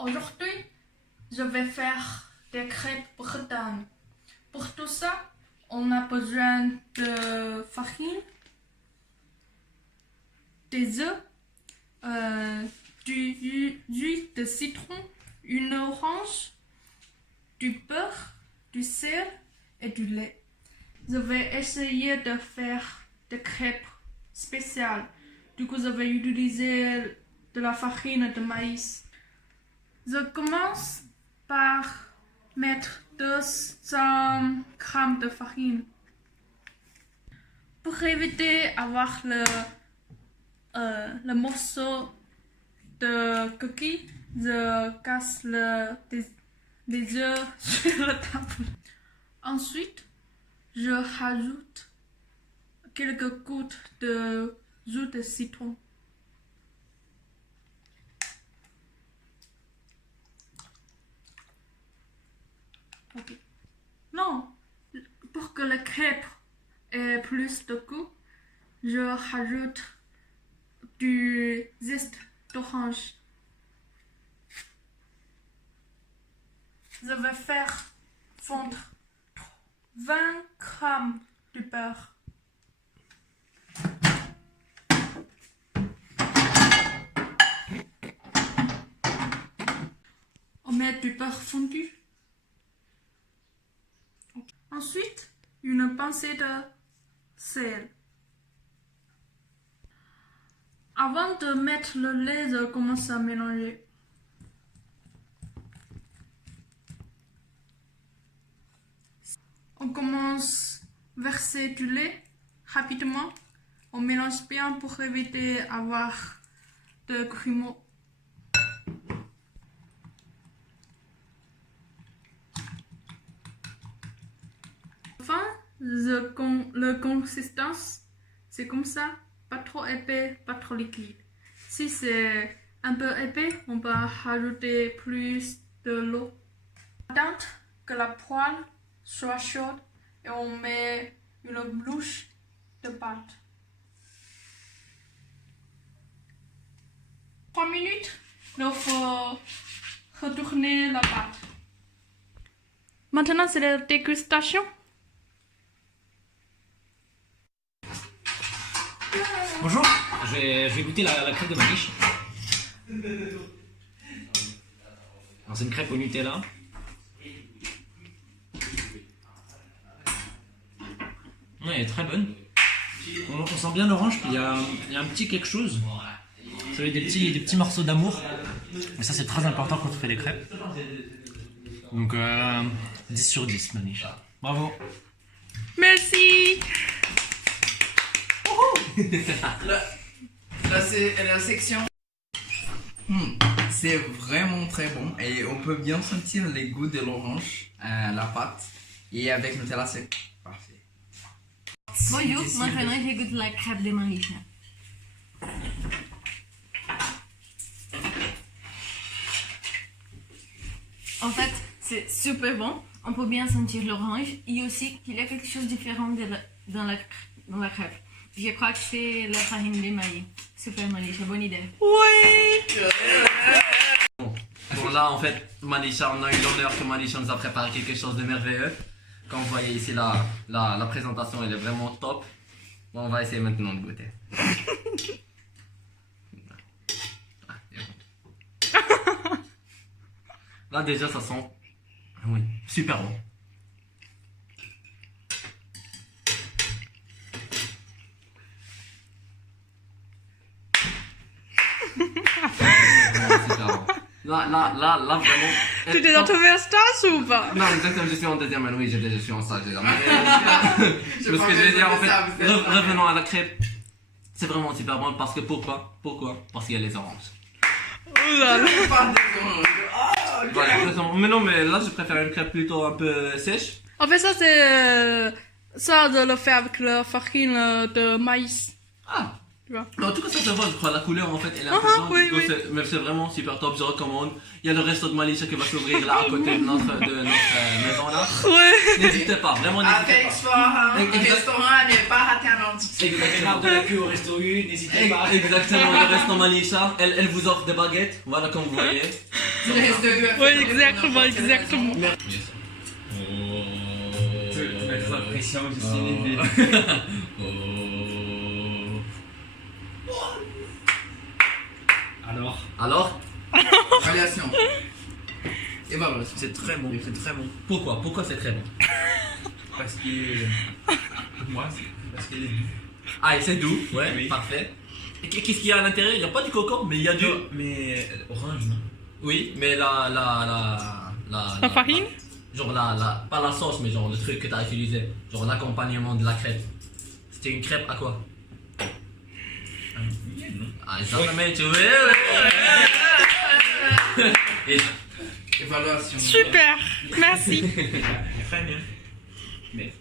Aujourd'hui, je vais faire des crêpes bretanes. Pour tout ça, on a besoin de farine, des œufs, du jus de citron, une orange, du beurre, du sel et du lait. Je vais essayer de faire des crêpes spéciales. Du coup, je vais utiliser de la farine de maïs. Je commence par mettre 200 g de farine. Pour éviter d'avoir le morceau de cookie, je casse les œufs sur la table. Ensuite, je rajoute quelques gouttes de jus de citron. Okay. Non, pour que la crêpe ait plus de goût, je rajoute du zeste d'orange. Je vais faire fondre 20 g de beurre. On met du beurre fondu. Ensuite, une pincée de sel. Avant de mettre le lait, je commence à mélanger. On commence à verser du lait rapidement. On mélange bien pour éviter d'avoir de grumeaux. Enfin, la consistance, c'est comme ça, pas trop épais, pas trop liquide. Si c'est un peu épais, on peut rajouter plus de l'eau. On attend que la poêle soit chaude et on met une bouche de pâte. 3 minutes, il faut retourner la pâte. Maintenant, c'est la dégustation. Bonjour, je vais goûter la crêpe de Maniche. Alors c'est une crêpe au Nutella. Ouais, elle est très bonne. On sent bien l'orange, puis il y a un petit quelque chose. Vous savez, des petits morceaux d'amour. Et ça c'est très important quand on fait des crêpes. Donc 10 sur 10 Maniche. Bravo. Merci. Là c'est la section. C'est vraiment très bon et on peut bien sentir les goûts de l'orange, la pâte, et avec Nutella c'est parfait. Bonjour, moi Frédéric, j'ai goûté la crêpe de Maniche. En fait, c'est super bon. On peut bien sentir l'orange et aussi qu'il y a quelque chose de différent dans la crêpe. Je crois que c'est la farine de maïs. Super Maniche, bonne idée. Oui. Bon là en fait Manicha, on a eu l'honneur que Manicha nous a préparé quelque chose de merveilleux. Comme vous voyez ici la présentation elle est vraiment top. Bon on va essayer maintenant de goûter. Là déjà ça sent oui, super bon. Là, vraiment. Tu t'es dans ton stage ou pas? Non, exactement, je suis en deuxième année, oui, je suis en stage déjà. Ce que je veux dire, en fait, revenons à la crêpe. C'est vraiment super bon parce que pourquoi? Parce qu'il y a les oranges. Oh là là. Voilà, exactement. Mais non, mais là, je préfère une crêpe plutôt un peu sèche. En fait, ça, c'est ça de le faire avec la farine de maïs. Ah! Tu vois? Mais en tout cas, ça se voit, je crois, la couleur en fait, elle est un peu blanche. oui, oui. Mais c'est vraiment super top, je recommande. Il y a le resto de Manicha qui va s'ouvrir là à côté de notre maison là. Ouais. N'hésitez pas, vraiment n'hésitez Avec pas. sport, un restaurant à ne pas rater un ordre. Exactement, de la queue au resto 1, n'hésitez pas. Exactement, le resto Manicha, elle vous offre des baguettes, voilà comme vous voyez. Oui, exactement, exactement. Mettre la pression, je suis une idée. Alors, Évaluation. Évaluation. C'est très bon, c'est très bon. pourquoi c'est très bon? Parce que. Pour moi, c'est parce qu'elle est douce. Ah, et c'est doux, ouais, Oui. parfait. Et qu'est-ce qu'il y a à l'intérieur? Il n'y a pas du coco, mais il y a du. Mais orange, non? Oui, mais la farine? Genre pas la sauce, mais genre le truc que t'as utilisé. Genre l'accompagnement de la crêpe. C'était une crêpe à quoi? Ah, exactement, tu vois. Et Évaluation. Super, merci. Très bien. Mais